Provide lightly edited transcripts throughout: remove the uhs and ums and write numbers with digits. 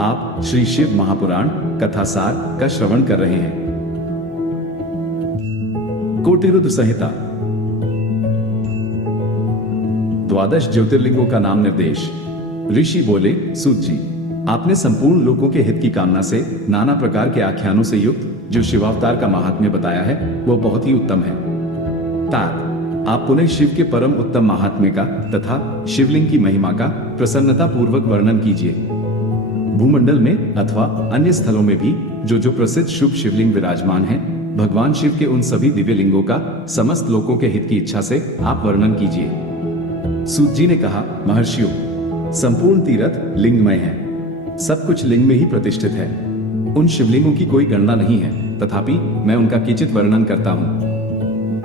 आप श्री शिव महापुराण कथासार का श्रवण कर रहे हैं। कोटिरुद्र संहिता। द्वादश ज्योतिर्लिंगों का नाम निर्देश। ऋषि बोले, सूत जी, आपने संपूर्ण लोगों के हित की कामना से नाना प्रकार के आख्यानों से युक्त जो शिवावतार का महात्म्य बताया है वो बहुत ही उत्तम है। तात, आप पुनः शिव के परम उत्तम महात्म्य का तथा शिवलिंग की महिमा का प्रसन्नता पूर्वक वर्णन कीजिए। भूमंडल में अथवा अन्य स्थलों में भी जो प्रसिद्ध शुभ शिवलिंग विराजमान हैं, भगवान शिव के उन सभी दिव्य लिंगों का समस्त लोगों के हित की इच्छा से आप वर्णन कीजिए। सूत जी ने कहा, महर्षियों, संपूर्ण तीर्थ लिंगमय है, सब कुछ लिंग में ही प्रतिष्ठित है। उन शिवलिंगों की कोई गणना नहीं है, तथापि मैं उनका किंचित वर्णन करता हूँ।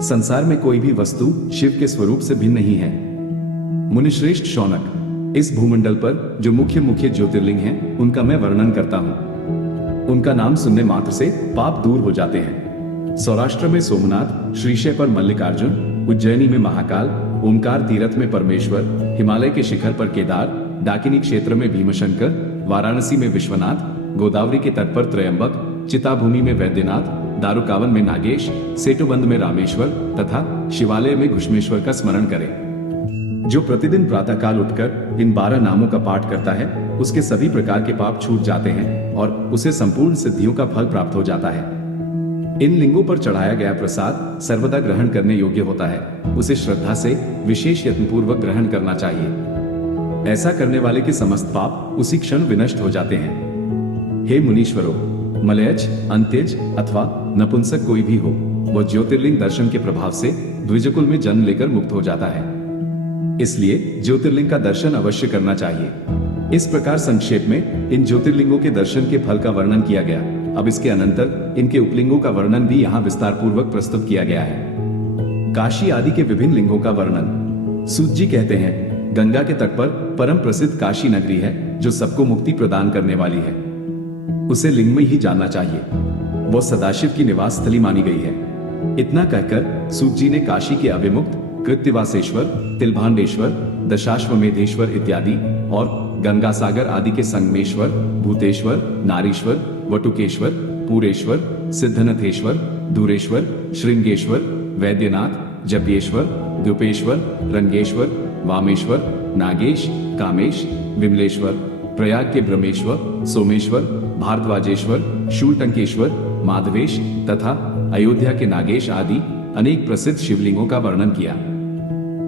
संसार में कोई भी वस्तु शिव के स्वरूप से भिन्न नहीं है। मुनिश्रेष्ठ शौनक, इस भूमंडल पर जो मुख्य मुख्य ज्योतिर्लिंग हैं, उनका मैं वर्णन करता हूँ। उनका नाम सुनने मात्र से पाप दूर हो जाते हैं। सौराष्ट्र में सोमनाथ, श्रीशैल पर मल्लिकार्जुन, उज्जैनी में महाकाल, ओमकार तीर्थ में परमेश्वर, हिमालय के शिखर पर केदार, डाकिनी क्षेत्र में भीमशंकर, वाराणसी में विश्वनाथ, गोदावरी के तट पर त्रयंबक, चिताभूमि में वैद्यनाथ, दारुकावन में नागेश, सेतुबंध में रामेश्वर तथा शिवालय में घुष्मेश्वर का स्मरण करें। जो प्रतिदिन प्रातःकाल उठकर इन 12 नामों का पाठ करता है, उसके सभी प्रकार के पाप छूट जाते हैं और उसे संपूर्ण सिद्धियों का फल प्राप्त हो जाता है। इन लिंगों पर चढ़ाया गया प्रसाद सर्वदा ग्रहण करने योग्य होता है। उसे श्रद्धा से विशेष यत्नपूर्वक ग्रहण करना चाहिए। ऐसा करने वाले के समस्त पाप उसी क्षण विनष्ट हो जाते हैं। हे मुनीश्वरों, मलयज, अंत्यज अथवा नपुंसक कोई भी हो, वह ज्योतिर्लिंग दर्शन के प्रभाव से द्विजकुल में जन्म लेकर मुक्त हो जाता है। इसलिए ज्योतिर्लिंग का दर्शन अवश्य करना चाहिए। इस प्रकार संक्षेप में इन ज्योतिर्लिंगों के दर्शन के फल का वर्णन किया गया। अब इसके अनंतर इनके उपलिंगों का वर्णन भी यहाँ विस्तार पूर्वक प्रस्तुत किया गया है। काशी आदि के विभिन्न लिंगों का वर्णन। सूत जी कहते हैं, गंगा के तट पर परम प्रसिद्ध काशी नगरी है, जो सबको मुक्ति प्रदान करने वाली है। उसे लिंग में ही जानना चाहिए। वो सदाशिव की निवास स्थली मानी गई है। इतना कहकर सूत जी ने काशी के अभिमुक्त कृत्यवासेश्वर, तिलभांडेश्वर, दशाश्वमेधेश्वर इत्यादि और गंगा सागर आदि के संगमेश्वर, भूतेश्वर, नारीश्वर, वटुकेश्वर, पूरेश्वर, सिद्धनथेश्वर, दूरेश्वर, श्रृंगेश्वर, वैद्यनाथ, जपेश्वर, द्युपेश्वर, रंगेश्वर, वामेश्वर, नागेश, कामेश, विमलेश्वर, प्रयाग के ब्रह्मेश्वर, सोमेश्वर, भारद्वाजेश्वर, शूलटंकेश्वर, माधवेश तथा अयोध्या के नागेश आदि अनेक प्रसिद्ध शिवलिंगों का वर्णन किया।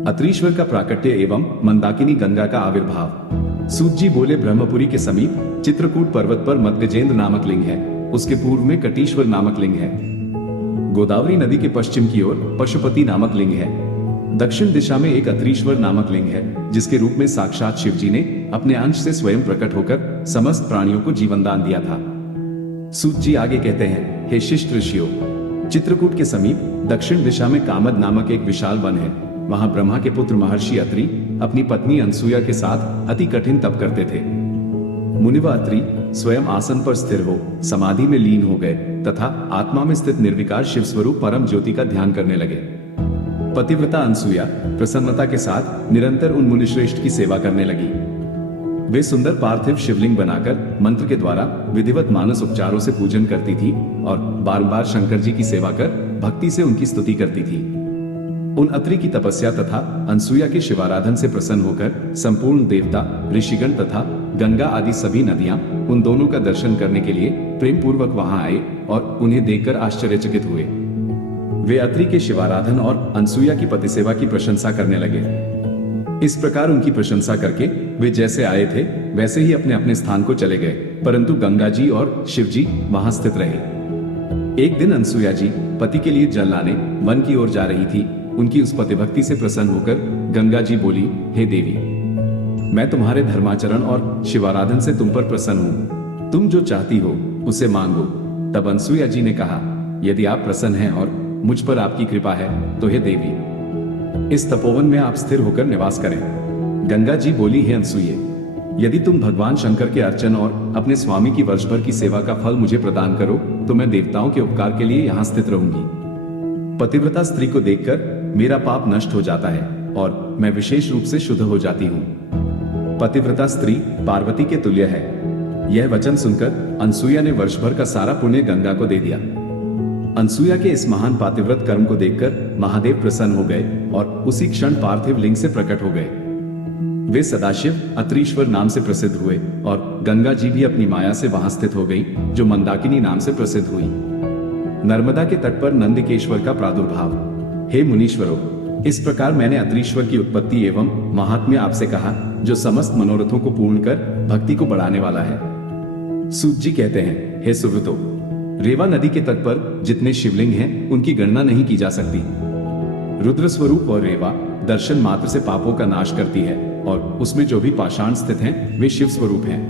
अत्रीश्वर का प्राकट्य एवं मंदाकिनी गंगा का आविर्भाव। सूत जी बोले, ब्रह्मपुरी के समीप चित्रकूट पर्वत पर मद्गजेंद्र नामक लिंग है। उसके पूर्व में कटीश्वर नामक लिंग है। गोदावरी नदी के पश्चिम की ओर पशुपति नामक लिंग है। दक्षिण दिशा में एक अत्रीश्वर नामक लिंग है, जिसके रूप में साक्षात शिव जी ने अपने अंश से स्वयं प्रकट होकर समस्त प्राणियों को जीवन दान दिया था। सूत जी आगे कहते हैं, हे शिष्ट ऋषियों, चित्रकूट के समीप दक्षिण दिशा में कामद नामक एक विशाल वन है। वहां ब्रह्मा के पुत्र महर्षि अत्रि अपनी पत्नी अनसुया के साथ अति कठिन तप करते थे। मुनिवा अत्रि स्वयं आसन पर स्थिर हो समाधि में लीन हो गए तथा आत्मा में स्थित निर्विकार शिव स्वरूप परम ज्योति का ध्यान करने लगे। पतिव्रता अनसुया प्रसन्नता के साथ निरंतर उन मुनिश्रेष्ठ की सेवा करने लगी। वे सुंदर पार्थिव शिवलिंग बनाकर मंत्र के द्वारा विधिवत मानस उपचारों से पूजन करती थी और बार-बार शंकर जी की सेवा कर भक्ति से उनकी स्तुति करती थी। उन अत्रि की तपस्या तथा अनसुया के शिवाराधन से प्रसन्न होकर संपूर्ण देवता, ऋषिगण तथा गंगा आदि सभी नदियां उन दोनों का दर्शन करने के लिए प्रेम पूर्वक वहां आए और उन्हें देखकर आश्चर्यचकित हुए। वे अत्रि के शिवाराधन और अनसुया की पति सेवा की प्रशंसा करने लगे। इस प्रकार उनकी प्रशंसा करके वे जैसे आए थे वैसे ही अपने अपने स्थान को चले गए, परंतु गंगा जी और शिव जी वहां स्थित रहे। एक दिन अनसुया जी पति के लिए जल लाने वन की ओर जा रही थी। उनकी उस पतिभक्ति से प्रसन्न होकर गंगा जी बोली, हे देवी, मैं तुम्हारे धर्माचरण और शिवाराधन से तुम पर प्रसन्न हूँ। तुम जो चाहती हो उसे मांगो। तब अनसुया जी ने कहा, यदि आप प्रसन्न हैं और मुझ पर आपकी कृपा है तो हे देवी, इस तपोवन में आप स्थिर होकर निवास करें। गंगा जी बोली, हे अनसुये, यदि तुम भगवान शंकर के अर्चन और अपने स्वामी की वर्ष भर की सेवा का फल मुझे प्रदान करो तो मैं देवताओं के उपकार के लिए यहाँ स्थित रहूंगी। पतिव्रता स्त्री को देखकर मेरा पाप नष्ट हो जाता है और मैं विशेष रूप से शुद्ध हो जाती हूँ। पतिव्रता स्त्री पार्वती के तुल्य है। यह वचन सुनकर अनसुईया ने वर्ष भर का सारा पुण्य गंगा को दे दिया। अनसुईया के इस महान पातिव्रत कर्म को देखकर महादेव प्रसन्न हो गए और उसी क्षण पार्थिव लिंग से प्रकट हो गए। वे सदाशिव अत्रीश्वर नाम से प्रसिद्ध हुए और गंगा जी भी अपनी माया से वहां स्थित हो गई, जो मंदाकिनी नाम से प्रसिद्ध हुई। नर्मदा के तट पर नंदिकेश्वर का प्रादुर्भाव। हे मुनीश्वरों, इस प्रकार मैंने अत्रीश्वर की उत्पत्ति एवं महात्म्य आपसे कहा, जो समस्त मनोरथों को पूर्ण कर भक्ति को बढ़ाने वाला है। सूत जी कहते हैं, हे सुव्रतो, रेवा नदी के तट पर जितने शिवलिंग हैं, उनकी गणना नहीं की जा सकती। रुद्र स्वरूप और रेवा दर्शन मात्र से पापों का नाश करती है और उसमें जो भी पाषाण स्थित हैं, वे शिव स्वरूप हैं।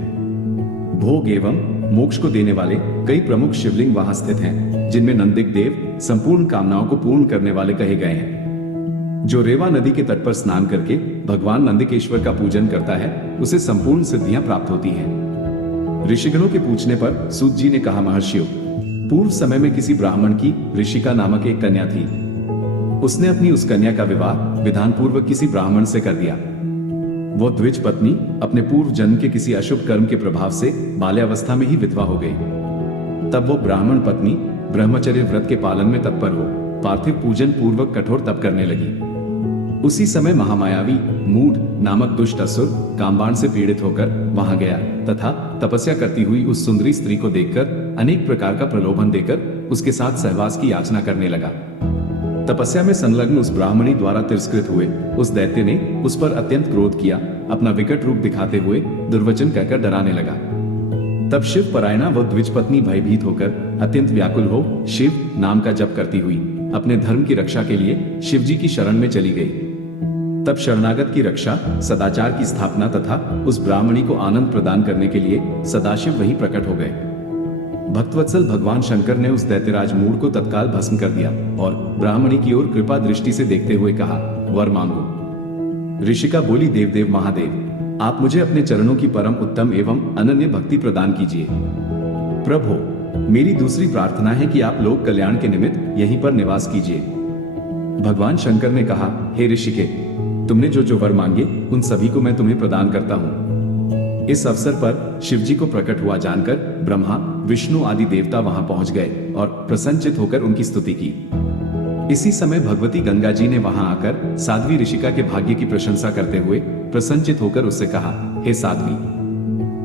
भोग एवं मोक्ष को देने वाले कई प्रमुख शिवलिंग वहां स्थित हैं, जिनमें नंदिक देव संपूर्ण कामनाओं को पूर्ण करने वाले कहे गए हैं। जो रेवा नदी के तट पर स्नान करके भगवान नंदिकेश्वर का पूजन करता है, उसे संपूर्ण सिद्धियां प्राप्त होती हैं। ऋषिगणों के पूछने पर सूत जी ने कहा, महर्षियों, पूर्व समय में किसी ब्राह्मण की ऋषिका नामक एक कन्या थी। उसने अपनी उस कन्या का विवाह विधान पूर्वक किसी ब्राह्मण से कर दिया। वो द्विज पत्नी अपने पूर्व जन्म के किसी अशुभ कर्म के प्रभाव से बाल्यावस्था में ही विधवा हो गई। तब वो ब्राह्मण पत्नी ब्रह्मचर्य व्रत के पालन में तत्पर हो पार्थिव पूजन पूर्वक कठोर तप करने लगी। उसी समय महामायावी मूढ़ नामक दुष्ट असुर कामबाण से पीड़ित होकर वहां गया तथा तपस्या करती हुई उस सुंदरी स्त्री को देखकर अनेक प्रकार का प्रलोभन देकर उसके साथ सहवास की याचना करने लगा। तपस्या में संलग्न उस ब्राह्मणी द्वारा तिरस्कृत हुए उस दैत्य ने उस पर अत्यंत क्रोध किया, अपना विकट रूप दिखाते हुए दुर्वचन कहकर डराने लगा। तब शिव परायणा वो द्विज पत्नी भयभीत होकर अत्यंत व्याकुल हो शिव नाम का जप करती हुई अपने धर्म की रक्षा के लिए शिव जी की शरण में चली गई। तब शरणागत की रक्षा, सदाचार की स्थापना तथा उस ब्राह्मणी को आनंद प्रदान करने के लिए सदाशिव वहीं प्रकट हो गए। भक्तवत्सल भगवान शंकर ने उस दैत्यराज मूढ़ को तत्काल भस्म कर दिया और ब्राह्मणी की ओर कृपा दृष्टि से देखते हुए कहा, वर मांगो। ऋषिका बोली, देवदेव महादेव, आप मुझे अपने चरणों की परम उत्तम एवं अनन्य भक्ति प्रदान कीजिए। प्रभु, मेरी दूसरी प्रार्थना है कि आप लोक कल्याण के निमित्त यहीं पर निवास कीजिए। भगवान शंकर ने कहा, हे ऋषिके, तुमने जो जो वर मांगे उन सभी को मैं तुम्हें प्रदान करता हूँ। इस अवसर पर शिवजी को प्रकट हुआ जानकर ब्रह्मा, विष्णु आदि देवता वहां पहुंच गए और प्रसन्नचित होकर उनकी स्तुति की। इसी समय भगवती गंगा जी ने वहां आकर साध्वी ऋषिका के भाग्य की प्रशंसा करते हुए प्रसन्नचित होकर उससे कहा, हे साध्वी,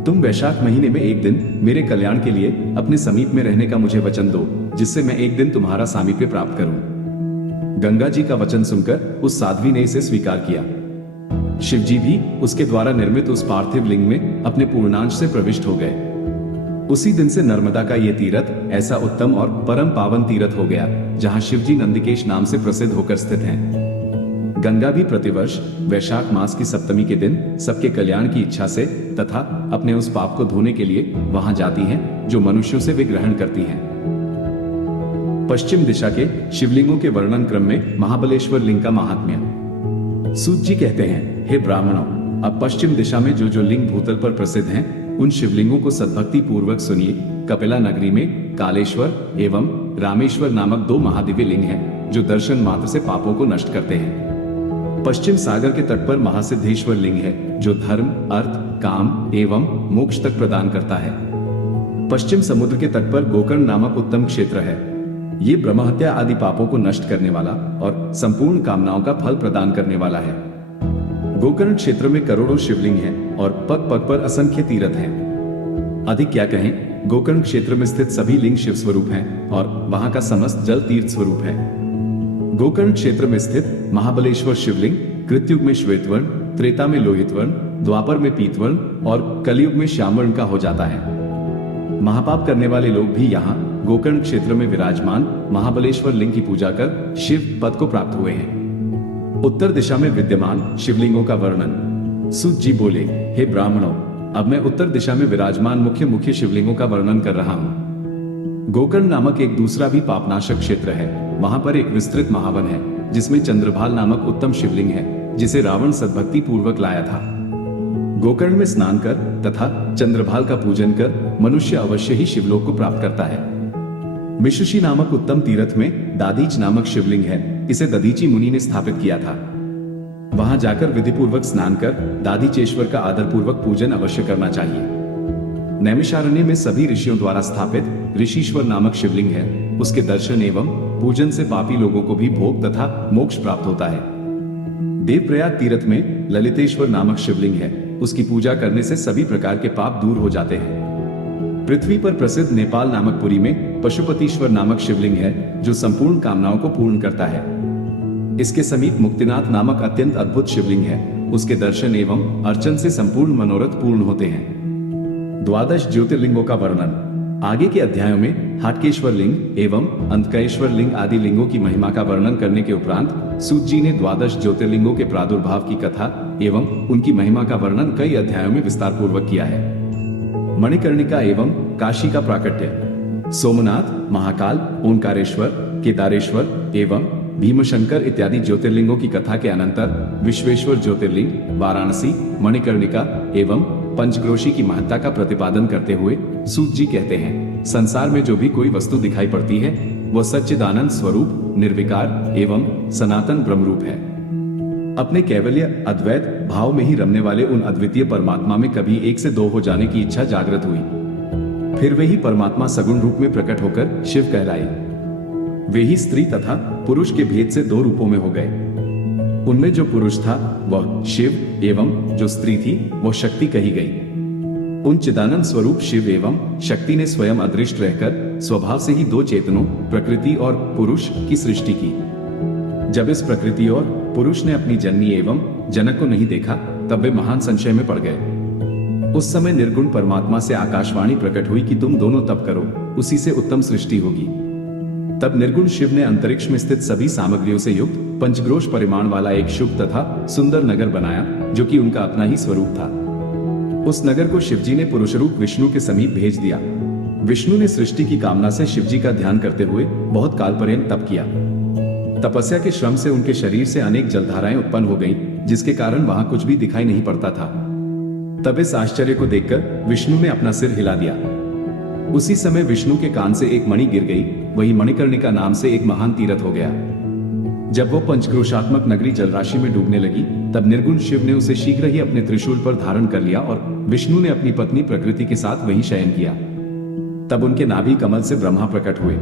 तुम वैशाख महीने में एक दिन मेरे कल्याण के लिए अपने समीप में रहने का मुझे वचन दो, जिससे मैं एक दिन तुम्हारा सामीप्य प्राप्त करूं। गंगा जी का वचन सुनकर उस साध्वी ने इसे स्वीकार किया। शिवजी भी उसके द्वारा निर्मित उस पार्थिव लिंग में अपने पूर्णांश से प्रविष्ट हो गए। उसी दिन से नर्मदा का ये तीर्थ ऐसा उत्तम और परम पावन तीर्थ हो गया, जहां शिवजी नंदिकेश नाम से प्रसिद्ध होकर स्थित हैं। गंगा भी प्रतिवर्ष वैशाख मास की सप्तमी के दिन सबके कल्याण की इच्छा से तथा अपने उस पाप को धोने के लिए वहां जाती हैं, जो मनुष्यों से वे ग्रहण करती हैं। पश्चिम दिशा के शिवलिंगों के वर्णन क्रम में महाबलेश्वर लिंग का महात्म्य। सूत जी कहते हैं, हे ब्राह्मणों, अब पश्चिम दिशा में जो जो लिंग भूतल पर प्रसिद्ध हैं, उन शिवलिंगों को सद्भक्ति पूर्वक सुनिए। कपिला नगरी में कालेश्वर एवं रामेश्वर नामक दो महादिव्य लिंग हैं, जो दर्शन मात्र से पापों को नष्ट करते हैं। पश्चिम सागर के तट पर महासिद्धेश्वर लिंग है, जो धर्म, अर्थ, काम एवं मोक्ष तक प्रदान करता है। पश्चिम समुद्र के तट पर गोकर्ण नामक उत्तम क्षेत्र है। ये ब्रह्महत्या आदि पापों को नष्ट करने वाला और संपूर्ण कामनाओं का फल प्रदान करने वाला है। गोकर्ण क्षेत्र में करोड़ों शिवलिंग हैं और पग पग पर असंख्य तीर्थ हैं। अधिक क्या कहें, गोकर्ण क्षेत्र में स्थित सभी लिंग शिव स्वरूप हैं और वहां का समस्त जल तीर्थ स्वरूप है। गोकर्ण क्षेत्र में स्थित महाबलेश्वर शिवलिंग कृतयुग में श्वेतवर्ण, त्रेता में लोहितवर्ण, द्वापर में पीतवर्ण और कलयुग में श्यामवर्ण का हो जाता है। महापाप करने वाले लोग भी यहाँ गोकर्ण क्षेत्र में विराजमान महाबलेश्वर लिंग की पूजा कर शिव पद को प्राप्त हुए हैं। उत्तर दिशा में विद्यमान शिवलिंगों का वर्णन। सूत जी बोले, हे ब्राह्मणों, अब मैं उत्तर दिशा में विराजमान मुख्य मुख्य शिवलिंगों का वर्णन कर रहा हूँ। गोकर्ण नामक एक दूसरा भी पापनाशक क्षेत्र है। वहां पर एक विस्तृत महावन है, जिसमें चंद्रभाल नामक उत्तम शिवलिंग है, जिसे रावण सद्भक्ति पूर्वक लाया था। गोकर्ण में स्नान कर तथा चंद्रभाल का पूजन कर मनुष्य अवश्य ही शिवलोक को प्राप्त करता है। मिश्रशी नामक उत्तम तीर्थ में दादीच नामक शिवलिंग है। इसे दधीची मुनि ने स्थापित किया था। वहां जाकर विधिपूर्वक स्नान कर दादीचेश्वर का आदरपूर्वक पूजन अवश्य करना चाहिए। नैमिषारण्य में सभी ऋषियों द्वारा स्थापित ऋषिश्वर नामक शिवलिंग है। उसके दर्शन एवं पूजन से पापी लोगों को भी भोग तथा मोक्ष प्राप्त होता है। देवप्रयाग तीर्थ में ललितेश्वर नामक शिवलिंग है। उसकी पूजा करने से सभी प्रकार के पाप दूर हो जाते हैं। पृथ्वी पर प्रसिद्ध नेपाल नामक पुरी में पशुपतीश्वर नामक शिवलिंग है, जो संपूर्ण कामनाओं को पूर्ण करता है। इसके समीप मुक्तिनाथ नामक अत्यंत अद्भुत शिवलिंग है। उसके दर्शन एवं अर्चन से संपूर्ण मनोरथ पूर्ण होते हैं। 12 ज्योतिर्लिंगों का वर्णन। आगे के अध्यायों में हाटकेश्वर लिंग एवं अंतकेश्वर लिंग आदि लिंगों की महिमा का वर्णन करने के उपरांत सूत जी ने 12 ज्योतिर्लिंगों के प्रादुर्भाव की कथा एवं उनकी महिमा का वर्णन कई अध्यायों में विस्तार पूर्वक किया है। मणिकर्णिका एवं काशी का प्राकट्य। सोमनाथ, महाकाल, ओंकारेश्वर, केदारेश्वर एवं भीमशंकर इत्यादि ज्योतिर्लिंगों की कथा के अनंतर विश्वेश्वर ज्योतिर्लिंग, वाराणसी, मणिकर्णिका एवं पंचक्रोशी की महत्ता का प्रतिपादन करते हुए सूत जी कहते हैं, संसार में जो भी कोई वस्तु दिखाई पड़ती है वह सच्चिदानंद स्वरूप, निर्विकार एवं सनातन ब्रह्मरूप है। अपने कैवल्य अद्वैत भाव में ही रमने वाले उन अद्वितीय परमात्मा में कभी एक से दो हो जाने की इच्छा जागृत हुई। फिर वही परमात्मा सगुण रूप में प्रकट होकर शिव कहलाए। वे ही स्त्री तथा पुरुष के भेद से दो रूपों में हो गए। उनमें जो पुरुष था वह शिव एवं जो स्त्री थी वह शक्ति कही गई। उन चिदानंद स्वरूप शिव एवं शक्ति ने स्वयं अदृष्ट रहकर स्वभाव से ही दो चेतनों प्रकृति और पुरुष की सृष्टि की। जब इस प्रकृति और पुरुष ने अपनी जननी एवं जनक को नहीं देखा तब वे महान संशय में पड़ गए। उस समय निर्गुण परमात्मा से आकाशवाणी प्रकट हुई कि तुम दोनों तप करो, उसी से उत्तम सृष्टि होगी। तब निर्गुण शिव ने अंतरिक्ष में स्थित सभी सामग्रियों से युक्त पंचक्रोश परिमाण वाला एक शुभ तथा सुंदर नगर बनाया, जो कि उनका अपना ही स्वरूप था। उस नगर को शिवजी ने पुरुष रूप विष्णु के समीप भेज दिया। विष्णु ने सृष्टि की कामना से शिवजी का ध्यान करते हुए बहुत काल पर्यंत तप किया। तपस्या के श्रम से उनके शरीर से अनेक जलधाराएं उत्पन्न हो गईं, जिसके कारण वहां कुछ भी दिखाई नहीं पड़ता था। तब इस आश्चर्य को देखकर विष्णु ने अपना सिर हिला दिया। उसी समय विष्णु के कान से एक मणि गिर गई। वही मणिकर्णिका नाम से एक महान तीर्थ हो गया। जब वो पंचक्रोशात्मक नगरी जलराशि में डूबने लगी तब निर्गुण शिव ने उसे शीघ्र ही अपने त्रिशूल पर धारण कर लिया और विष्णु ने अपनी पत्नी प्रकृति के साथ वहीं शयन किया। तब उनके नाभि कमल से ब्रह्मा प्रकट हुए।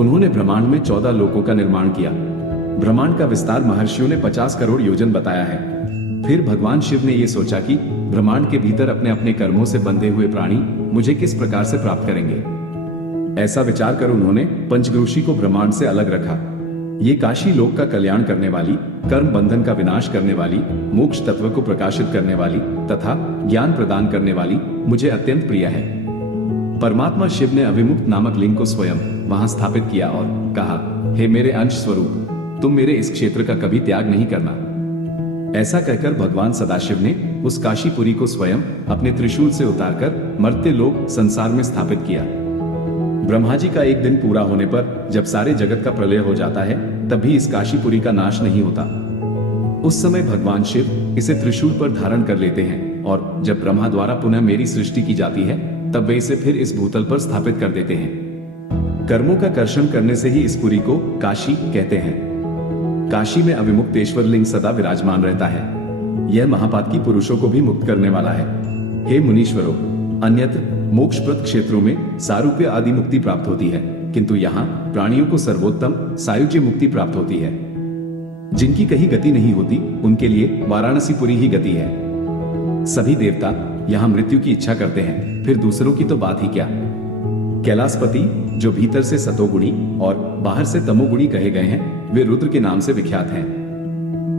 उन्होंने ब्रह्मांड में 14 लोकों का निर्माण किया। ब्रह्मांड का विस्तार महर्षियों ने 50 करोड़ योजन बताया है। फिर भगवान शिव ने यह सोचा कि ब्रह्मांड के भीतर अपने अपने कर्मों से बंधे हुए प्राणी मुझे किस प्रकार से प्राप्त करेंगे। ऐसा विचार कर उन्होंने पंचक्रोशी को ब्रह्मांड से अलग रखा। ये काशी लोक का कल्याण करने वाली, कर्म बंधन का विनाश करने वाली, मोक्ष तत्व को प्रकाशित करने वाली तथा ज्ञान प्रदान करने वाली मुझे अत्यंत प्रिय है। परमात्मा शिव ने अविमुक्त नामक लिंग को स्वयं वहां स्थापित किया और कहा, हे मेरे अंश स्वरूप, तुम मेरे इस क्षेत्र का कभी त्याग नहीं करना। ऐसा कहकर भगवान सदाशिव ने उस काशीपुरी को स्वयं अपने त्रिशूल से उतारकर मर्त्य लोक संसार में स्थापित किया। ब्रह्मा जी का एक दिन पूरा होने पर जब सारे जगत का प्रलय हो जाता है तब भी इस काशीपुरी का नाश नहीं होता। उस समय भगवान शिव इसे त्रिशूल पर धारण कर लेते हैं और जब ब्रह्मा द्वारा पुनः मेरी सृष्टि की जाती है तब वे इसे फिर इस भूतल पर स्थापित कर देते हैं। कर्मों का कर्षण करने से ही इस पुरी को काशी कहते हैं। काशी में अविमुक्तेश्वर लिंग सदा विराजमान रहता है। यह महापातकी पुरुषों को भी मुक्त करने वाला है। हे मुनीश्वरों, अन्यत्र मोक्षप्रद क्षेत्रों में सारूप्य आदि मुक्ति प्राप्त होती है, किंतु यहाँ प्राणियों को सर्वोत्तम सायुज्य मुक्ति प्राप्त होती है। जिनकी कहीं गति नहीं होती उनके लिए वाराणसीपुरी ही गति है। सभी देवता यहाँ मृत्यु की इच्छा करते हैं, फिर दूसरों की तो बात ही क्या। कैलाशपति, जो भीतर से सतोगुणी और बाहर से तमोगुणी कहे गए हैं, वे रुद्र के नाम से विख्यात हैं।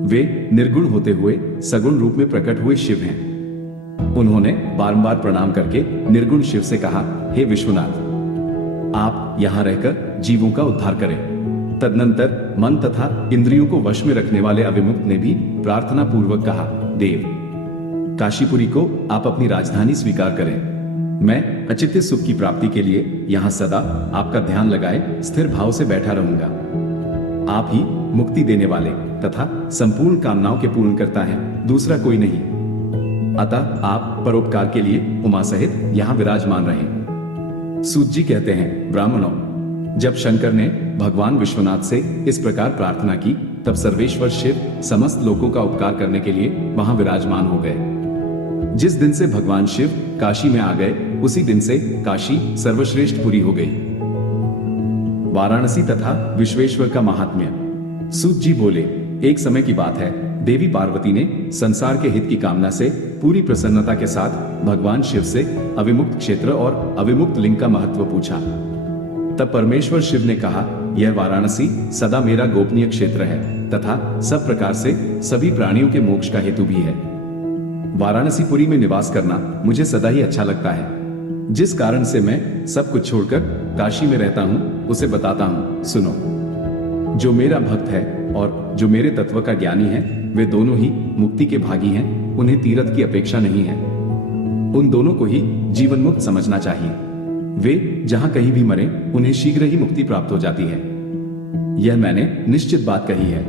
वे निर्गुण होते हुए सगुण रूप में प्रकट हुए शिव हैं। उन्होंने बारंबार प्रणाम करके निर्गुण शिव से कहा, हे विश्वनाथ, आप यहाँ रहकर जीवों का उद्धार करें। तदनंतर मन तथा इंद्रियों को वश में रखने वाले अविमुक्त ने भी प्रार्थना पूर्वक कहा, देव, काशीपुरी को आप अपनी राजधानी स्वीकार करें। मैं अचित्य सुख की प्राप्ति के लिए यहाँ सदा आपका ध्यान लगाए स्थिर भाव से बैठा रहूंगा। आप ही मुक्ति देने वाले तथा संपूर्ण कामनाओं के पूर्ण करता है, दूसरा कोई नहीं। अतः आप परोपकार के लिए उमा सहित यहाँ विराजमान रहें। सूत जी कहते हैं, ब्राह्मणों, जब शंकर ने भगवान विश्वनाथ से इस प्रकार प्रार्थना की तब सर्वेश्वर शिव समस्त लोगों का उपकार करने के लिए वहां विराजमान हो गए। जिस दिन से भगवान शिव काशी में आ गए उसी दिन से काशी सर्वश्रेष्ठ पुरी हो गई। वाराणसी तथा विश्वेश्वर का महात्म्य। सूत जी बोले, एक समय की बात है, देवी पार्वती ने संसार के हित की कामना से पूरी प्रसन्नता के साथ भगवान शिव से अविमुक्त क्षेत्र और अविमुक्त लिंग का महत्व पूछा। तब परमेश्वर शिव ने कहा, यह वाराणसी सदा मेरा गोपनीय क्षेत्र है तथा सब प्रकार से सभी प्राणियों के मोक्ष का हेतु भी है। वाराणसी पुरी में निवास करना मुझे सदा ही अच्छा लगता है। जिस कारण से मैं सब कुछ छोड़कर काशी में रहता हूँ उसे बताता हूँ, सुनो। जो मेरा भक्त है और जो मेरे तत्व का ज्ञानी है वे दोनों ही मुक्ति के भागी हैं, उन्हें तीर्थ की अपेक्षा नहीं है। उन दोनों को ही जीवन मुक्त समझना चाहिए। वे जहां कहीं भी मरे उन्हें शीघ्र ही मुक्ति प्राप्त हो जाती है। यह मैंने निश्चित बात कही है।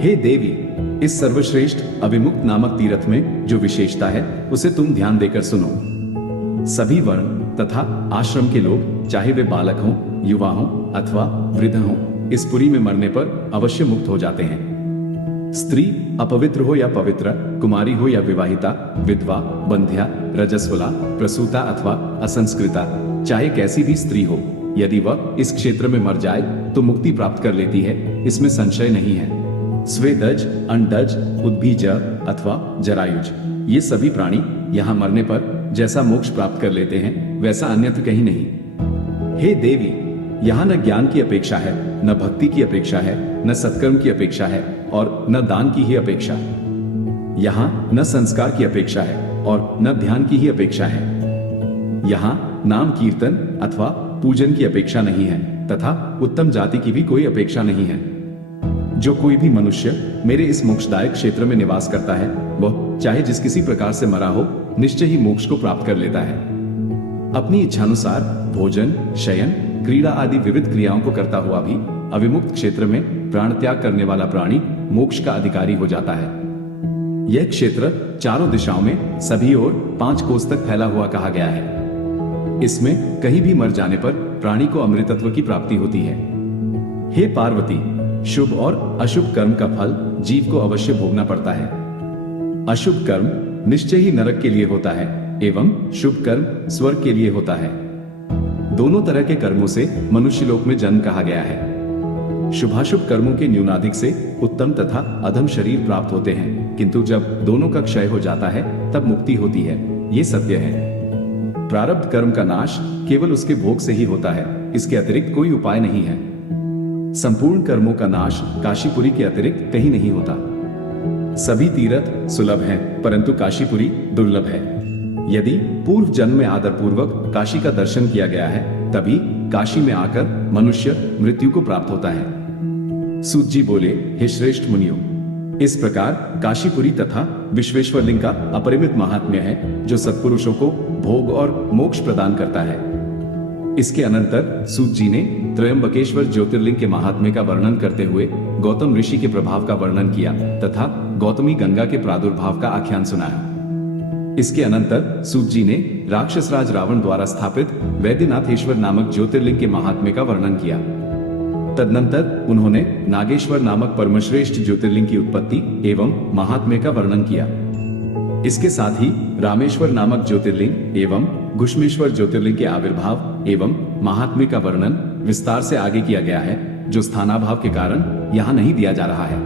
हे देवी, इस सर्वश्रेष्ठ अविमुक्त नामक तीर्थ में जो विशेषता है उसे तुम ध्यान देकर सुनो। सभी वर्ण तथा आश्रम के लोग, चाहे वे बालक हों, युवा हों अथवा वृद्ध हों, इस पुरी में मरने पर अवश्य मुक्त हो जाते हैं। स्त्री अपवित्र हो या पवित्र, कुमारी हो या विवाहिता, विधवा, बंध्या, रजस्वला, प्रसूता अथवा असंस्कृता, चाहे कैसी भी स्त्री हो, यदि वह इस क्षेत्र में मर जाए तो मुक्ति प्राप्त कर लेती है, इसमें संशय नहीं है। स्वेदज, अंडज, उद्भिज अथवा जरायुज, ये सभी प्राणी यहाँ मरने पर जैसा मोक्ष प्राप्त कर लेते हैं वैसा अन्यत्र कहीं नहीं। हे देवी, यहाँ न ज्ञान की अपेक्षा है, न भक्ति की अपेक्षा है, न सत्कर्म की अपेक्षा है और न दान की ही अपेक्षा। यहाँ न संस्कार की अपेक्षा है और न ध्यान की ही अपेक्षा है। यहाँ नाम कीर्तन अथवा पूजन की अपेक्षा नहीं है तथा उत्तम जाति की भी कोई अपेक्षा नहीं है। जो कोई भी मनुष्य मेरे इस मोक्षदायक क्षेत्र में निवास करता है वह चाहे जिस किसी प्रकार से मरा हो निश्चय ही मोक्ष को प्राप्त कर लेता है। अपनी इच्छानुसार भोजन, शयन, क्रीड़ा आदि विविध क्रियाओं को करता हुआ भी अविमुक्त क्षेत्र में प्राण त्याग करने वाला प्राणी मोक्ष का अधिकारी हो जाता है। यह क्षेत्र चारों दिशाओं में सभी ओर 5 कोस तक फैला हुआ कहा गया है। इसमें कहीं भी मर जाने पर प्राणी को अमृतत्व की प्राप्ति होती है। हे पार्वती, शुभ और अशुभ कर्म का फल जीव को अवश्य भोगना पड़ता है। अशुभ कर्म निश्चय ही नरक के लिए होता है एवं शुभ कर्म स्वर्ग के लिए होता है। दोनों तरह के कर्मों से मनुष्य लोक में जन्म कहा गया है। शुभाशुभ कर्मों के न्यूनाधिक से उत्तम तथा अधम शरीर प्राप्त होते हैं, किंतु जब दोनों का क्षय हो जाता है तब मुक्ति होती है, ये सत्य है। प्रारब्ध कर्म का नाश केवल उसके भोग से ही होता है, इसके अतिरिक्त कोई उपाय नहीं है। संपूर्ण कर्मों का नाश काशीपुरी के अतिरिक्त कहीं नहीं होता। सभी तीर्थ सुलभ हैं, परंतु काशीपुरी दुर्लभ है। यदि पूर्व जन्म में आदर पूर्वक काशी का दर्शन किया गया है तभी काशी में आकर मनुष्य मृत्यु को प्राप्त होता है। सूत जी बोले, हे श्रेष्ठ मुनियों, इस प्रकार काशीपुरी तथा विश्वेश्वर लिंग का अपरिमित महात्म्य है जो सत्पुरुषों को भोग और मोक्ष प्रदान करता है। इसके अनंतर सूत जी ने त्रयंबकेश्वर ज्योतिर्लिंग के महात्म्य का वर्णन करते हुए गौतम ऋषि के प्रभाव का वर्णन किया तथा गौतमी गंगा के प्रादुर्भाव का आख्यान सुनाया। इसके अनंतर सूत जी ने राक्षस राज रावण द्वारा स्थापित वैद्यनाथेश्वर नामक ज्योतिर्लिंग के महात्म्य का वर्णन किया। तदनंतर उन्होंने नागेश्वर नामक परमश्रेष्ठ ज्योतिर्लिंग की उत्पत्ति एवं महात्म्य का वर्णन किया। इसके साथ ही रामेश्वर नामक ज्योतिर्लिंग एवं घुष्मेश्वर ज्योतिर्लिंग के आविर्भाव एवं महात्म्य का वर्णन विस्तार से आगे किया गया है, जो स्थानाभाव के कारण यहाँ नहीं दिया जा रहा है।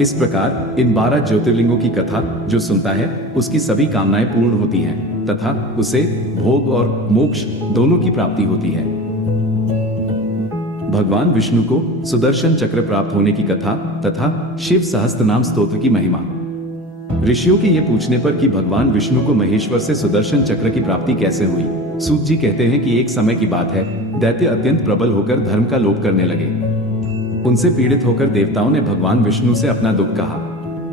इस प्रकार इन 12 ज्योतिर्लिंगों की कथा जो सुनता है उसकी सभी कामनाएं पूर्ण होती हैं तथा उसे भोग और मोक्ष दोनों की प्राप्ति होती है। भगवान विष्णु को सुदर्शन चक्र प्राप्त होने की कथा तथा शिव सहस्त्रनाम स्तोत्र की महिमा। ऋषियों के ये पूछने पर कि भगवान विष्णु को महेश्वर से सुदर्शन चक्र की प्राप्ति कैसे हुई, सूत जी कहते हैं कि एक समय की बात है, दैत्य अत्यंत प्रबल होकर धर्म का लोप करने लगे। उनसे पीड़ित होकर देवताओं ने भगवान विष्णु से अपना दुख कहा।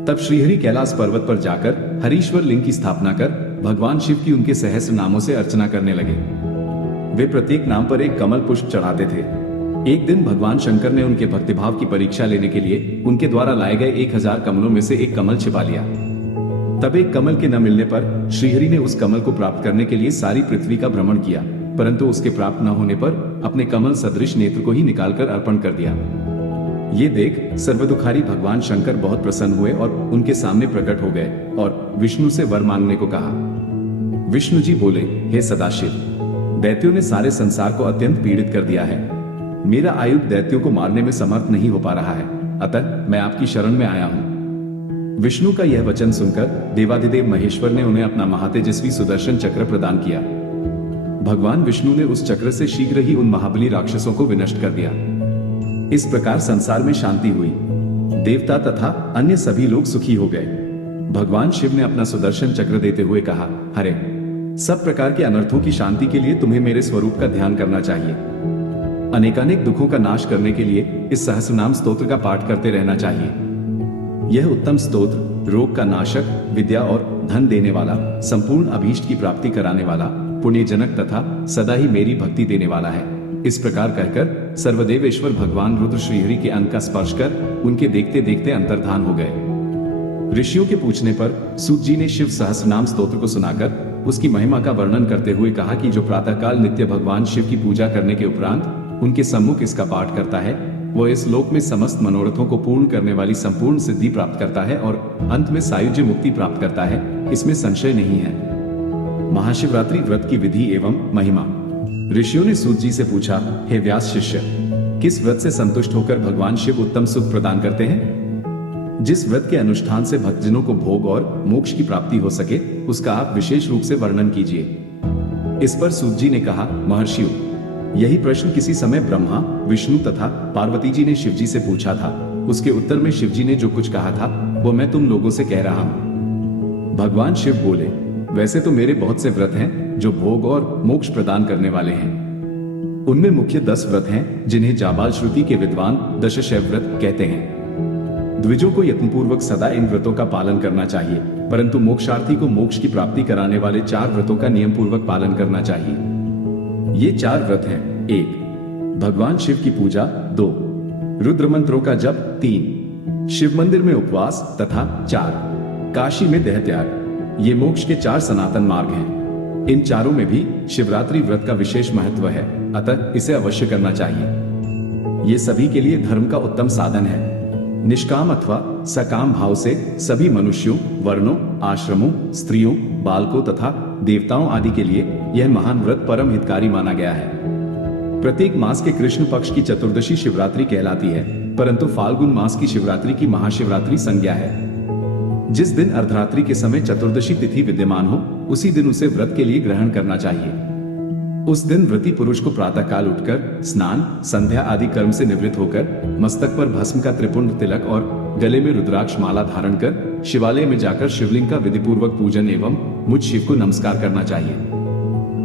तब श्रीहरि कैलाश पर्वत पर जाकर हरीश्वर लिंग की स्थापना कर भगवान शिव की उनके सहस्त्र नामों से अर्चना करने लगे। वे प्रत्येक नाम पर एक कमल पुष्प चढ़ाते थे। एक दिन भगवान शंकर ने उनके भक्तिभाव की परीक्षा लेने के लिए उनके द्वारा लाए गए 1000 कमलों में से एक कमल छिपा लिया। तब एक कमल के न मिलने पर श्रीहरि ने उस कमल को प्राप्त करने के लिए सारी पृथ्वी का भ्रमण किया, परंतु उसके प्राप्त न होने पर अपने कमल सदृश नेत्र को ही निकालकर अर्पण कर दिया। ये देख सर्वदुखारी भगवान शंकर बहुत प्रसन्न हुए और उनके सामने प्रकट हो गए और विष्णु से वर मांगने को कहा। विष्णु जी बोले, हे सदाशिव, दैत्यों ने सारे संसार को अत्यंत पीड़ित कर दिया है। मेरा आयुध दैत्यों को मारने में समर्थ नहीं हो पा रहा है, अतः मैं आपकी शरण में आया हूं। विष्णु का यह वचन सुनकर देवाधिदेव महेश्वर ने उन्हें अपना महातेजस्वी सुदर्शन चक्र प्रदान किया। भगवान विष्णु ने उस चक्र से शीघ्र ही उन महाबली राक्षसों को विनष्ट कर दिया। इस प्रकार संसार में शांति हुई। देवता तथा अन्य सभी लोग सुखी हो गए। भगवान शिव ने अपना सुदर्शन चक्र देते हुए कहा, हरे, सब प्रकार के अनर्थों की शांति के लिए तुम्हें मेरे स्वरूप का ध्यान करना चाहिए। अनेकानेक दुखों का नाश करने के लिए इस सहस्रनाम स्तोत्र का पाठ करते रहना चाहिए। यह उत्तम स्तोत्र रोग का नाशक, विद्या और धन देने वाला, संपूर्ण अभीष्ट की प्राप्ति कराने वाला, पुण्यजनक तथा सदा ही मेरी भक्ति देने वाला है। इस प्रकार कहकर सर्वदेवेश्वर भगवान रुद्र श्रीहरि के अंग का स्पर्श कर उनके देखते देखते अंतर्धान हो गए। ऋषियों के पूछने पर सूत जी ने शिव सहस्रनाम स्तोत्र को सुनाकर उसकी महिमा का वर्णन करते हुए कहा कि जो प्रातःकाल नित्य भगवान शिव की पूजा करने के उपरांत उनके सम्मुख इसका पाठ करता है, वह इस लोक में समस्त मनोरथों को पूर्ण करने वाली संपूर्ण सिद्धि प्राप्त करता है और अंत में सायुज्य मुक्ति प्राप्त करता है, इसमें संशय नहीं है। महाशिवरात्रि व्रत की विधि एवं महिमा। ऋषियों ने सूत जी से पूछा, हे व्यास शिष्य, किस व्रत से संतुष्ट होकर भगवान शिव उत्तम सुख प्रदान करते हैं? जिस व्रत के अनुष्ठान से भक्तजनों को भोग और मोक्ष की प्राप्ति हो सके, उसका आप विशेष रूप से वर्णन कीजिए। इस पर सूत जी ने कहा, महर्षियों, यही प्रश्न किसी समय ब्रह्मा, विष्णु तथा पार्वती जी ने शिव जी से पूछा था। उसके उत्तर में शिव जी ने जो कुछ कहा था वो मैं तुम लोगों से कह रहा हूं। भगवान शिव बोले, वैसे तो मेरे बहुत से व्रत हैं जो भोग और मोक्ष प्रदान करने वाले हैं। उनमें मुख्य 10 व्रत हैं जिन्हें जाबाल श्रुति के विद्वान दशशैव व्रत कहते हैं। द्विजों को यत्नपूर्वक सदा इन व्रतों का पालन करना चाहिए, परंतु मोक्षार्थी को मोक्ष की प्राप्ति कराने वाले 4 व्रतों का नियम पूर्वक पालन करना चाहिए। ये 4 व्रत हैं। 1. भगवान शिव की पूजा। 2. रुद्र मंत्रों का जप। 3. शिव मंदिर में उपवास तथा 4. काशी में देह त्याग। ये मोक्ष के 4 सनातन मार्ग हैं। इन चारों में भी शिवरात्रि व्रत का विशेष महत्व है, अतः इसे अवश्य करना चाहिए। ये सभी के लिए धर्म का उत्तम साधन है। निष्काम अथवा सकाम भाव से सभी मनुष्यों, वर्णों, आश्रमों, स्त्रियों, बालकों तथा देवताओं आदि के लिए यह महान व्रत परम हितकारी माना गया है। प्रत्येक मास के कृष्ण पक्ष की चतुर्दशी शिवरात्रि कहलाती है, परंतु फाल्गुन मास की शिवरात्रि की महाशिवरात्रि संज्ञा है। जिस दिन अर्धरात्रि के समय चतुर्दशी तिथि विद्यमान हो, उसी दिन उसे व्रत के लिए ग्रहण करना चाहिए। उस दिन व्रती पुरुष को प्रातःकाल उठकर स्नान, संध्या आदि कर्म से निवृत्त होकर मस्तक पर भस्म का त्रिपुंड तिलक और गले में रुद्राक्ष माला धारण कर शिवालय में जाकर शिवलिंग का विधिपूर्वक पूजन एवं मुझ शिव को नमस्कार करना चाहिए।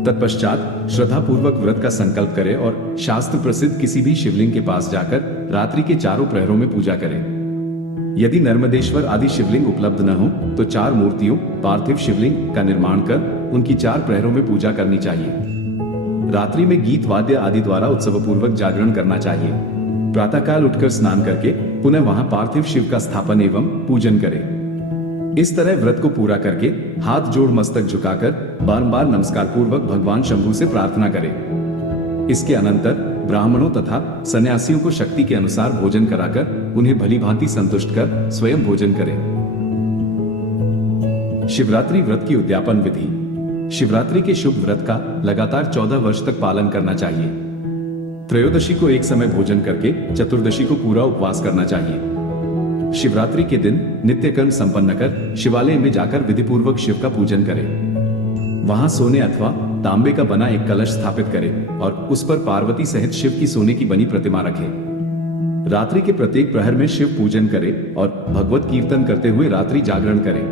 तत्पश्चात श्रद्धा पूर्वक व्रत का संकल्प करे और शास्त्र प्रसिद्ध किसी भी शिवलिंग के पास जाकर रात्रि के चारों प्रहरों में पूजा करें। यदि नर्मदेश्वर आदि शिवलिंग उपलब्ध न हो तो 4 मूर्तियों पार्थिव शिवलिंग का निर्माण कर उनकी 4 प्रहरों में पूजा करनी चाहिए। रात्रि में गीत वाद्य आदि द्वारा उत्सव पूर्वक जागरण करना चाहिए। प्रातःकाल उठकर स्नान करके पुनः वहां पार्थिव शिव का स्थापन एवं पूजन करें। इस तरह व्रत को पूरा करके हाथ जोड़ मस्तक झुकाकर बारंबार नमस्कार पूर्वक भगवान शंभु से प्रार्थना करें। इसके अनंतर ब्राह्मणों तथा सन्यासियों को शक्ति के अनुसार भोजन कराकर उन्हें भली भांति संतुष्ट कर स्वयं भोजन करें। शिवरात्रि व्रत की उद्यापन विधि। शिवरात्रि के शुभ व्रत का लगातार 14 वर्ष तक पालन करना चाहिए। त्रयोदशी को एक समय भोजन करके चतुर्दशी को पूरा उपवास करना चाहिए। शिवरात्रि के दिन नित्य कर्म संपन्न कर शिवालय में जाकर विधिपूर्वक शिव का पूजन करें। वहां सोने अथवा तांबे का बना एक कलश स्थापित करें और उस पर पार्वती सहित शिव की सोने की बनी प्रतिमा रखें। रात्रि के प्रत्येक प्रहर में शिव पूजन करें और भगवत कीर्तन करते हुए रात्रि जागरण करें।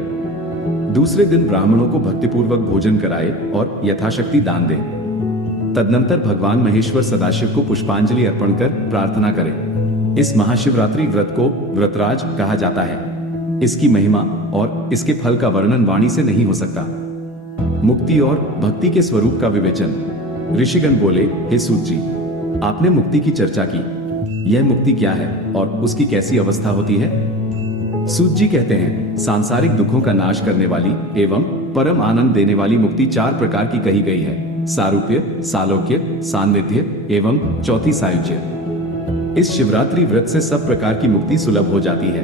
दूसरे दिन ब्राह्मणों को भक्तिपूर्वक भोजन कराए और यथाशक्ति दान दें। तदनंतर भगवान महेश्वर सदाशिव को पुष्पांजलि अर्पण कर प्रार्थना करें। इस महाशिवरात्रि व्रत को व्रतराज कहा जाता है। इसकी महिमा और इसके फल का वर्णन वाणी से नहीं हो सकता। मुक्ति और भक्ति के स्वरूप का विवेचन। ऋषिगण बोले, हे सूत जी, आपने मुक्ति की चर्चा की। यह मुक्ति क्या है और उसकी कैसी अवस्था होती है? सूत जी कहते हैं, सांसारिक दुखों का नाश करने वाली एवं परम आनंद देने वाली मुक्ति 4 प्रकार की कही गई है। सारूप्य, सालोक्य, सान्निध्य एवं चौथी सायुज्य। इस शिवरात्रि व्रत से सब प्रकार की मुक्ति सुलभ हो जाती है।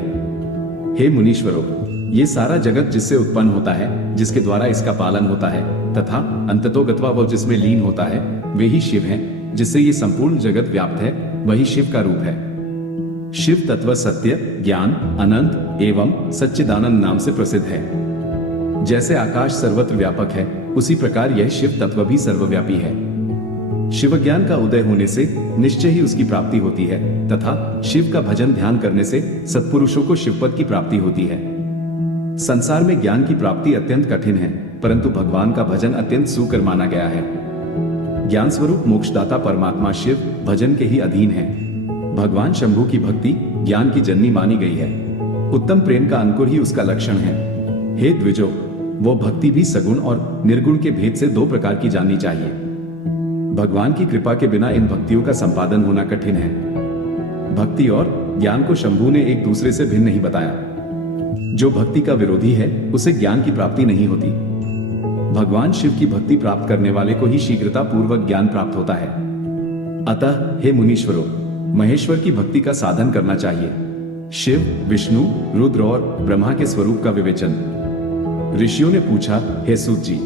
हे मुनीश्वरों, ये सारा जगत जिससे उत्पन्न होता है, जिसके द्वारा इसका पालन होता है तथा अंततोगत्वा वो जिसमें लीन होता है, वे ही शिव हैं। जिससे ये संपूर्ण जगत व्याप्त है, वही शिव का रूप है। शिव तत्व सत्य, ज्ञान, अनंत एवं सच्चिदानंद नाम से प्रसिद्ध है। जैसे आकाश सर्वत्र व्यापक है, उसी प्रकार यह शिव तत्व भी सर्वव्यापी है। शिव ज्ञान का उदय होने से निश्चय ही उसकी प्राप्ति होती है तथा शिव का भजन ध्यान करने से सत्पुरुषों को शिवपद की प्राप्ति होती है। संसार में ज्ञान की प्राप्ति अत्यंत कठिन है, परंतु भगवान का भजन अत्यंत सुकर माना गया है। ज्ञान स्वरूप मोक्षदाता परमात्मा शिव भजन के ही अधीन है। भगवान शंभु की भक्ति ज्ञान की जननी मानी गई है। उत्तम प्रेम का अंकुर ही उसका लक्षण है। हे द्विजो, वो भक्ति भी सगुण और निर्गुण के भेद से दो प्रकार की जाननी चाहिए। भगवान की कृपा के बिना इन भक्तियों का संपादन होना कठिन है। भक्ति और ज्ञान को शंभु ने एक दूसरे से भिन्न नहीं बताया। जो भक्ति का विरोधी है, उसे ज्ञान की प्राप्ति नहीं होती। भगवान शिव की भक्ति प्राप्त करने वाले को ही शीघ्रता पूर्वक ज्ञान प्राप्त होता है। अतः हे मुनीश्वरों, महेश्वर की भक्ति का साधन करना चाहिए। शिव, विष्णु, रुद्र और ब्रह्मा के स्वरूप का विवेचन। ऋषियों ने पूछा, हे सूत जी,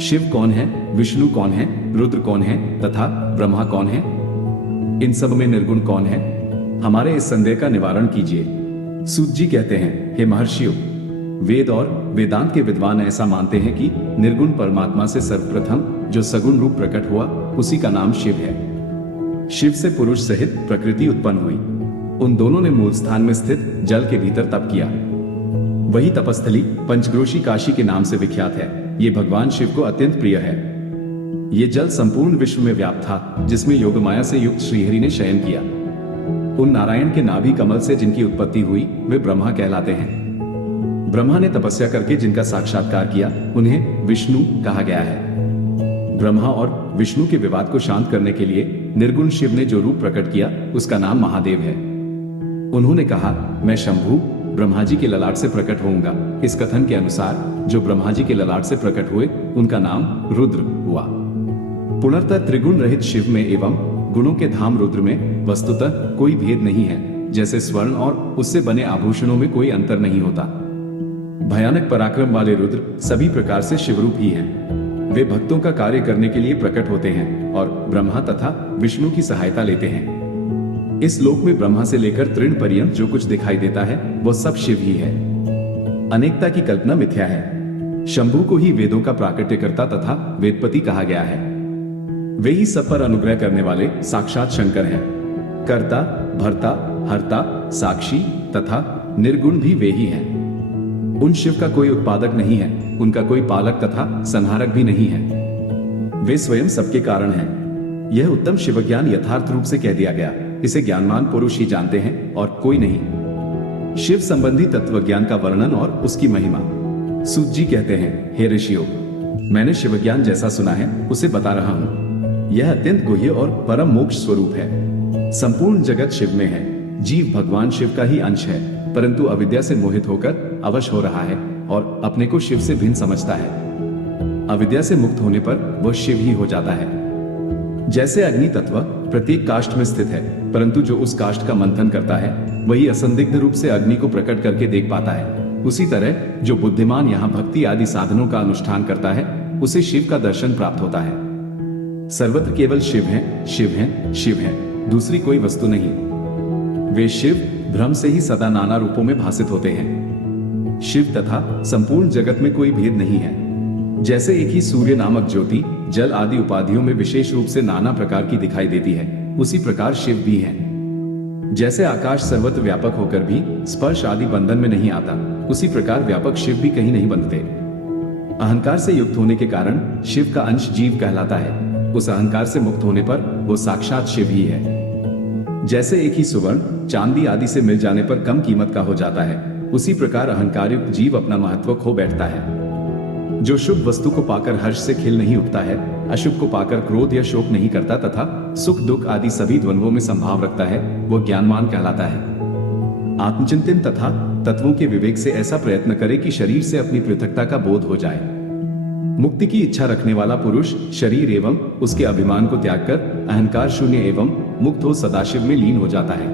शिव कौन है, विष्णु कौन है, रुद्र कौन है तथा ब्रह्मा कौन है? इन सब में निर्गुण कौन है? हमारे इस संदेह का निवारण कीजिए। सूत जी कहते हैं, हे महर्षियों, वेद और वेदांत के विद्वान ऐसा मानते हैं कि निर्गुण परमात्मा से सर्वप्रथम जो सगुण रूप प्रकट हुआ, उसी का नाम शिव है। शिव से पुरुष सहित प्रकृति उत्पन्न हुई। उन दोनों ने मूल स्थान में स्थित जल के भीतर तप किया। वही तपस्थली पंचक्रोशी काशी के नाम से विख्यात है। ये भगवान शिव को अत्यंत प्रिय है। ये जल संपूर्ण विश्व में व्याप्त था, जिसमें योगमाया से युक्त श्रीहरि ने शयन किया। उन नारायण के नाभि कमल से जिनकी उत्पत्ति हुई, वे ब्रह्मा कहलाते हैं। ब्रह्मा ने तपस्या करके जिनका साक्षात्कार किया, उन्हें विष्णु कहा गया है। ब्रह्मा और विष्णु के विवाद को शांत करने के लिए निर्गुण शिव ने जो रूप प्रकट किया, उसका नाम महादेव है। उन्होंने कहा, मैं शंभु ब्रह्मा जी के ललाट से प्रकट होऊंगा। इस कथन के अनुसार जो ब्रह्मा जी के ललाट से प्रकट हुए, उनका नाम रुद्र हुआ। पुनर्तः त्रिगुण रहित शिव में एवं गुणों के धाम रुद्र में वस्तुतः कोई भेद नहीं है। जैसे स्वर्ण और उससे बने आभूषणों में कोई अंतर नहीं होता। भयानक पराक्रम वाले रुद्र सभी प्रकार से शिवरूप ही हैं। वे भक्तों का कार्य करने के लिए प्रकट होते हैं और ब्रह्मा तथा विष्णु की सहायता लेते हैं। इस लोक में ब्रह्मा से लेकर तृण पर्यंत जो कुछ दिखाई देता है, वो सब शिव ही है। अनेकता की कल्पना मिथ्या है। शंभु को ही वेदों का प्राकट्यकर्ता तथा वेदपति कहा गया है। वे ही सब पर अनुग्रह करने वाले साक्षात शंकर हैं। कर्ता, भर्ता, हर्ता, साक्षी तथा निर्गुण भी वे ही हैं। उन शिव का कोई उत्पादक नहीं है, उनका कोई पालक तथा संहारक भी नहीं है। वे स्वयं सबके कारण हैं। यह उत्तम शिव ज्ञान यथार्थ रूप से कह दिया गया। इसे ज्ञानवान पुरुष ही जानते हैं और कोई नहीं। शिव संबंधी तत्व ज्ञान का वर्णन और उसकी महिमा। सूत जी कहते हैं, हे ऋषियों, मैंने शिव ज्ञान जैसा सुना है उसे बता रहा हूँ। यह अत्यंत गुह्य और परम मोक्ष स्वरूप है। संपूर्ण जगत शिव में है। जीव भगवान शिव का ही अंश है, परंतु अविद्या से मोहित होकर अवश हो रहा है और अपने को शिव से भिन्न समझता है। अविद्या से मुक्त होने पर वह शिव ही हो जाता है। जैसे अग्नि तत्व प्रत्येक काष्ठ में स्थित है, परंतु जो उस काष्ठ का मंथन करता है, वही असंदिग्ध रूप से अग्नि को प्रकट करके देख पाता है। उसी तरह जो बुद्धिमान यहाँ भक्ति आदि साधनों का अनुष्ठान करता है, उसे शिव का दर्शन प्राप्त होता है। सर्वत्र केवल शिव हैं, शिव हैं, शिव हैं, दूसरी कोई वस्तु नहीं। वे शिव भ्रम से ही सदा नाना रूपों में भासित होते हैं। शिव तथा संपूर्ण जगत में कोई भेद नहीं है। जैसे एक ही सूर्य नामक ज्योति जल आदि उपाधियों में विशेष रूप से नाना प्रकार की दिखाई देती है, उसी प्रकार शिव भी हैं। जैसे आकाश सर्वत्र व्यापक होकर भी स्पर्श आदि बंधन में नहीं आता, उसी प्रकार व्यापक शिव भी कहीं नहीं बंधते। अहंकार से युक्त होने के कारण शिव का अंश जीव कहलाता है। उस अहंकार से मुक्त होने पर वो साक्षात शिव ही है। जैसे एक ही सुवर्ण चांदी आदि से मिल जाने पर कम कीमत का हो जाता है, उसी प्रकार अहंकारयुक्त जीव अपना महत्व खो बैठता है। जो शुभ वस्तु को पाकर हर्ष से खिल नहीं उठता है, अशुभ को पाकर क्रोध या शोक नहीं करता तथा सुख दुख आदि सभी द्वंद्वों में संभाव रखता है, वो ज्ञानवान कहलाता है। आत्मचिंतन तथा तत्वों के विवेक से ऐसा प्रयत्न करे कि शरीर से अपनी पृथकता का बोध हो जाए। मुक्ति की इच्छा रखने वाला पुरुष शरीर एवं उसके अभिमान को त्याग कर अहंकार शून्य एवं मुक्त हो सदाशिव में लीन हो जाता है।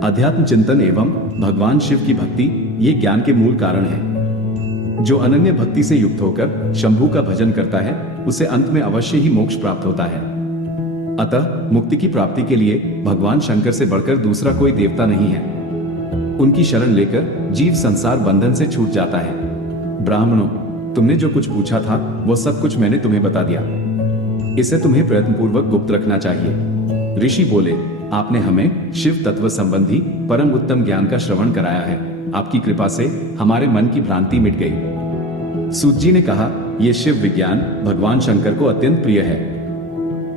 अध्यात्म चिंतन एवं भगवान शिव की भक्ति ये ज्ञान के मूल कारण है। जो अनन्य भक्ति से युक्त होकर शंभु का भजन करता है उसे अंत में अवश्य ही मोक्ष प्राप्त होता है। अतः मुक्ति की प्राप्ति के लिए भगवान शंकर से बढ़कर दूसरा कोई देवता नहीं है। उनकी शरण लेकर जीव संसार बंधन से छूट जाता है। ब्राह्मणों, तुमने जो कुछ पूछा था वो सब कुछ मैंने तुम्हें बता दिया। इसे तुम्हें प्रयत्नपूर्वक गुप्त रखना चाहिए। ऋषि बोले, आपने हमें शिव तत्व संबंधी परम उत्तम ज्ञान का श्रवण कराया है। आपकी कृपा से हमारे मन की भ्रांति मिट गई। सूत जी ने कहा, यह शिव विज्ञान भगवान शंकर को अत्यंत प्रिय है।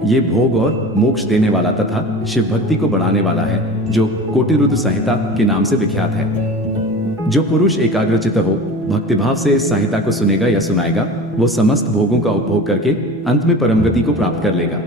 ये भोग और मोक्ष देने वाला तथा शिव भक्ति को बढ़ाने वाला है, जो कोटिरुद्र संहिता के नाम से विख्यात है। जो पुरुष एकाग्रचित्त हो भक्तिभाव से इस संहिता को सुनेगा या सुनाएगा, वो समस्त भोगों का उपभोग करके अंत में परम गति को प्राप्त कर लेगा।